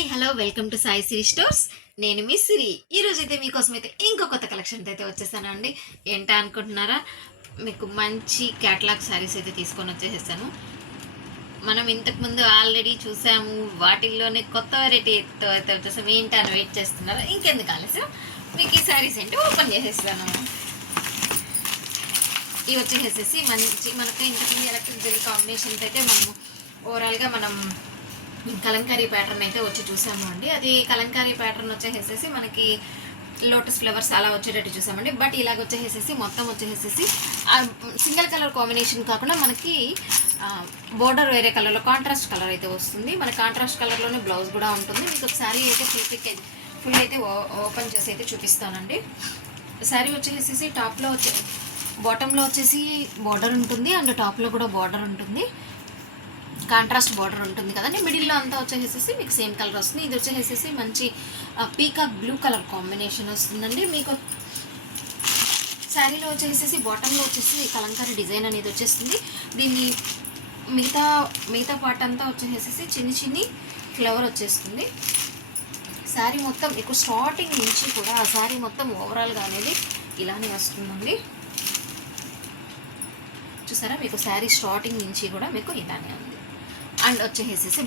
Hi hello welcome to Sai Siri stores. నేను మీ సిరి. ఈరోజు అయితే మీకోసం అయితే ఇంకో కొత్త కలెక్షన్ అయితే వచ్చేసాను అండి. ఏంటా అనుకుంటున్నారా? మీకు మంచి క్యాటలాగ్ శారీస్ అయితే తీసుకొని వచ్చేసాను. మనం ఇంతకుముందు ఆల్రెడీ చూసాము, వాటిల్లోనే కొత్త వెరైటీతో అయితే వచ్చేసాము. ఏంటని వెయిట్ చేస్తున్నారా? ఇంకెందుకు ఆలస్యం, మీకు ఈ శారీస్ ఏంటి ఓపెన్ చేసేస్తాను. ఇవి వచ్చేసేసి మంచి మనకి ఇంతకుముందు ఎలక్ట్రిక్ జెల్ కాంబినేషన్స్ అయితే మనము ఓవరాల్గా మనం కలంకారీ ప్యాటర్న్ అయితే వచ్చి చూసాము అండి. అది కలంకారీ ప్యాటర్న్ వచ్చేసేసి మనకి లోటస్ ఫ్లవర్స్ అలా వచ్చేటట్టు చూసామండి. బట్ ఇలాగ వచ్చేసేసి మొత్తం వచ్చేసేసి సింగిల్ కలర్ కాంబినేషన్ కాకుండా మనకి బోర్డర్ వేరే కలర్లో కాంట్రాస్ట్ కలర్ అయితే వస్తుంది. మన కాంట్రాస్ట్ కలర్లోనే బ్లౌజ్ కూడా ఉంటుంది. మీకు ఒక శారీ అయితే ఫుల్ అయితే ఓపెన్ చేసి అయితే చూపిస్తానండి. శారీ వచ్చేసేసి టాప్లో బాటంలో వచ్చేసి బార్డర్ ఉంటుంది అండ్ టాప్లో కూడా బార్డర్ ఉంటుంది. కాంట్రాస్ట్ బార్డర్ ఉంటుంది కదండి. మిడిల్లో అంతా వచ్చేసేసి మీకు సేమ్ కలర్ వస్తుంది. ఇది వచ్చేసేసి మంచి పీకాక్ బ్లూ కలర్ కాంబినేషన్ వస్తుందండి. మీకు శారీలో వచ్చేసేసి బాటంలో వచ్చేసి కలంకారీ డిజైన్ అనేది వచ్చేస్తుంది. దీన్ని మిగతా పార్ట్ అంతా వచ్చేసేసి చిన్ని ఫ్లవర్ వచ్చేస్తుంది. శారీ మొత్తం మీకు స్టార్టింగ్ నుంచి కూడా ఆ శారీ మొత్తం ఓవరాల్గా అనేది ఇలానే వస్తుందండి. చూసారా, మీకు శారీ స్టార్టింగ్ నుంచి కూడా మీకు ఇలానే ఉంది. అండ్ వచ్చేసేసి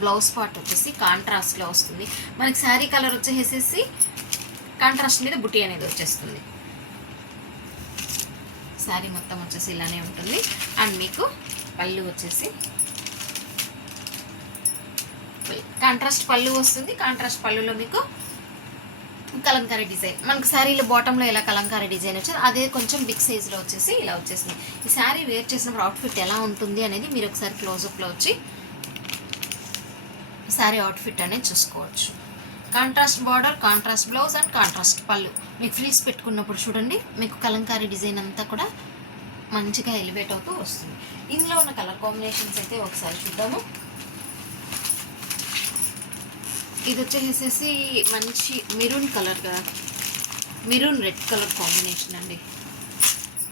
బ్లౌజ్ పార్ట్ వచ్చేసి కాంట్రాస్ట్లో వస్తుంది. మనకి శారీ కలర్ వచ్చేసేసి కాంట్రాస్ట్ మీద బుట్టి అనేది వచ్చేస్తుంది. శారీ మొత్తం వచ్చేసి ఇలానే ఉంటుంది. అండ్ మీకు పళ్ళు వచ్చేసి కాంట్రాస్ట్ పళ్ళు వస్తుంది. కాంట్రాస్ట్ పళ్ళులో మీకు కలంకారీ డిజైన్, మనకు శారీలో బాటంలో ఎలా కలంకారీ డిజైన్ వచ్చింది అదే కొంచెం బిగ్ సైజ్లో వచ్చేసి ఇలా వచ్చేసింది. ఈ శారీ వేర్ చేసినప్పుడు అవుట్ఫిట్ ఎలా ఉంటుంది అనేది మీరు ఒకసారి క్లోజప్లో వచ్చి శారీ అవుట్ఫిట్ అనేది చూసుకోవచ్చు. Contrast border, contrast blouse and contrast పళ్ళు. మీకు ఫ్రిల్స్ పెట్టుకున్నప్పుడు చూడండి, మీకు కలంకారీ డిజైన్ అంతా కూడా మంచిగా ఎలివేట్ అవుతూ వస్తుంది. ఇందులో ఉన్న కలర్ కాంబినేషన్స్ అయితే ఒకసారి చూద్దాము. ఇది వచ్చేసేసి మంచి మెరూన్ కలర్గా మెరూన్ రెడ్ కలర్ కాంబినేషన్ అండి.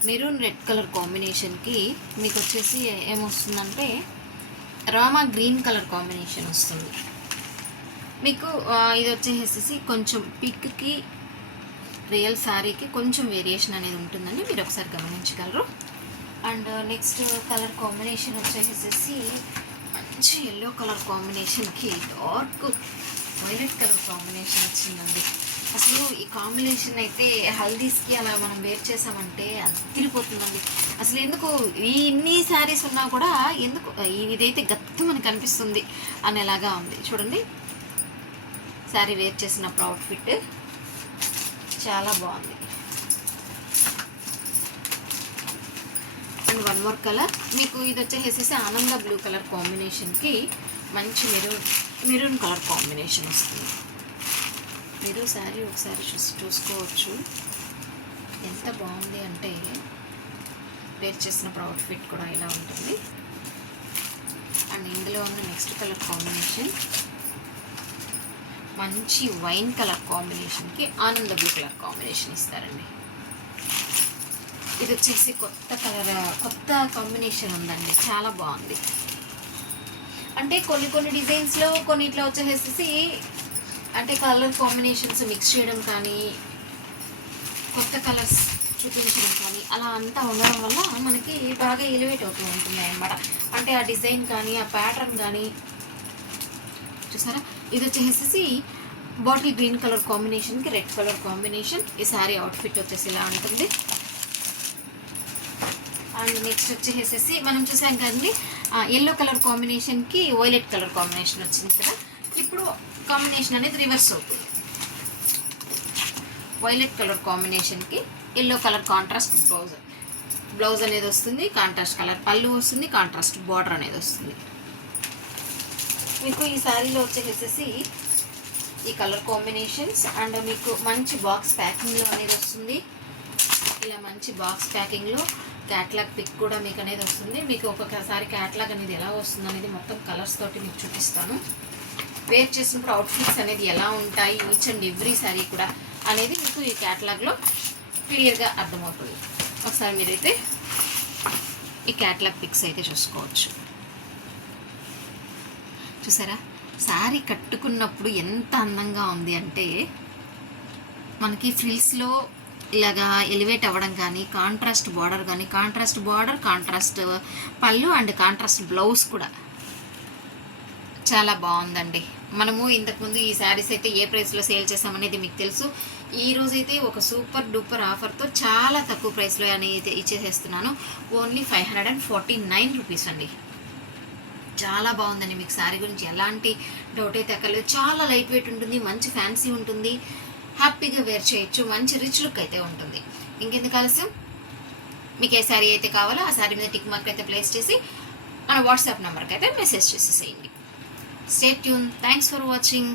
మెరూన్ రెడ్ కలర్ కాంబినేషన్కి మీకు వచ్చేసి ఏమొస్తుందంటే రామా గ్రీన్ కలర్ కాంబినేషన్ వస్తుంది. మీకు ఇది వచ్చేసేసి కొంచెం పిక్కి రియల్ శారీకి కొంచెం వేరియేషన్ అనేది ఉంటుందండి, మీరు ఒకసారి గమనించగలరు. అండ్ నెక్స్ట్ కలర్ కాంబినేషన్ వచ్చేసేసి మంచి ఎల్లో కలర్ కాంబినేషన్కి డార్క్ వైలెట్ కలర్ కాంబినేషన్ వచ్చిందండి. అసలు ఈ కాంబినేషన్ అయితే హల్దీస్కి అలా మనం వేర్ చేసామంటే అదిరిపోతుందండి. అసలు ఎందుకు ఇన్ని శారీస్ ఉన్నా కూడా ఎందుకు ఇదైతే గత్తు మనకు కనిపిస్తుంది అనేలాగా ఉంది. చూడండి, శారీ వేర్ చేసినప్పుడు అవుట్ఫిట్ చాలా బాగుంది. అండ్ వన్ మోర్ కలర్ మీకు ఇది వచ్చేసేసి ఆనంద బ్లూ కలర్ కాంబినేషన్కి మంచి మెరూన్ కలర్ కాంబినేషన్ వస్తుంది. మీరు శారీ ఒకసారి చూసుకోవచ్చు, ఎంత బాగుంది అంటే వేర్ చేసినప్పుడు అవుట్ఫిట్ కూడా ఇలా ఉంటుంది. అండ్ ఇందులో ఉన్న నెక్స్ట్ కలర్ కాంబినేషన్ మంచి వైన్ కలర్ కాంబినేషన్కి ఆనంద బ్లూ కలర్ కాంబినేషన్ ఇస్తారండి. ఇది వచ్చేసి కొత్త కాంబినేషన్ ఉందండి, చాలా బాగుంది. అంటే కొన్ని డిజైన్స్లో కొన్నిట్లో వచ్చేసేసి అంటే కలర్ కాంబినేషన్స్ మిక్స్ చేయడం కానీ కొత్త కలర్స్ చూపించడం కానీ అలా అంతా ఉండడం వల్ల మనకి బాగా ఎలివేట్ అవుతూ ఉంటుంది అన్నమాట. అంటే ఆ డిజైన్ కానీ ఆ ప్యాటర్న్ కానీ చూసారా. ఇది వచ్చేసేసి బాటిల్ గ్రీన్ కలర్ కాంబినేషన్కి రెడ్ కలర్ కాంబినేషన్. ఈ శారీ అవుట్ఫిట్ వచ్చేసి ఇలా ఉంటుంది. అండ్ నెక్స్ట్ వచ్చేసేసి మనం చూసాం కదండి, ఎల్లో కలర్ కాంబినేషన్కి వైలెట్ కలర్ కాంబినేషన్ వచ్చింది కదా. ఇప్పుడు కాంబినేషన్ అనేది రివర్స్ అవుతుంది. వైలెట్ కలర్ కాంబినేషన్కి ఎల్లో కలర్ కాంట్రాస్ట్ బ్లౌజ్ అనేది వస్తుంది. కాంట్రాస్ట్ కలర్ పళ్ళు వస్తుంది. కాంట్రాస్ట్ బార్డర్ అనేది వస్తుంది. మీకు ఈ శారీలో వచ్చేసేసి ఈ కలర్ కాంబినేషన్స్ అండ్ మీకు మంచి బాక్స్ ప్యాకింగ్లో అనేది వస్తుంది. ఇలా మంచి బాక్స్ ప్యాకింగ్లో క్యాట్లాగ్ పిక్ కూడా మీకు అనేది వస్తుంది. మీకు ఒకసారి క్యాట్లాగ్ అనేది ఎలా వస్తుంది అనేది మొత్తం కలర్స్ తోటి మీకు చూపిస్తాను. వేర్ చేసినప్పుడు అవుట్ఫిట్స్ అనేది ఎలా ఉంటాయి ఈచ్ అండ్ ఎవ్రీ శారీ కూడా అనేది మీకు ఈ క్యాట్లాగ్లో క్లియర్గా అర్థమవుతుంది. ఒకసారి మీరైతే ఈ క్యాట్లాగ్ పిక్స్ అయితే చూసుకోవచ్చు. చూసారా, శారీ కట్టుకున్నప్పుడు ఎంత అందంగా ఉంది అంటే, మనకి ఫ్రిల్స్లో ఇలాగా ఎలివేట్ అవ్వడం కానీ, కాంట్రాస్ట్ బార్డర్ కానీ, కాంట్రాస్ట్ బార్డర్, కాంట్రాస్ట్ పళ్ళు అండ్ కాంట్రాస్ట్ బ్లౌజ్ కూడా చాలా బాగుందండి. మనము ఇంతకుముందు ఈ శారీస్ అయితే ఏ ప్రైస్లో సేల్ చేసామనేది మీకు తెలుసు. ఈ రోజైతే ఒక సూపర్ డూపర్ ఆఫర్తో చాలా తక్కువ ప్రైస్లో అనేది ఇచ్చేసేస్తున్నాను. ఓన్లీ 549 రూపీస్ అండి. చాలా బాగుందండి. మీకు శారీ గురించి ఎలాంటి డౌట్ అయితే అక్కర్లేదు. చాలా లైట్ వెయిట్ ఉంటుంది, మంచి ఫ్యాన్సీ ఉంటుంది, హ్యాపీగా వేర్ చేయొచ్చు, మంచి రిచ్ లుక్ అయితే ఉంటుంది. ఇంకెందుకు ఆలస్యం, మీకు ఏ శారీ అయితే కావాలో ఆ శారీ మీద టిక్ మార్క్ అయితే ప్లేస్ చేసి మన వాట్సాప్ నెంబర్కి అయితే మెసేజ్ చేసేసేయండి. Stay tuned. Thanks for watching.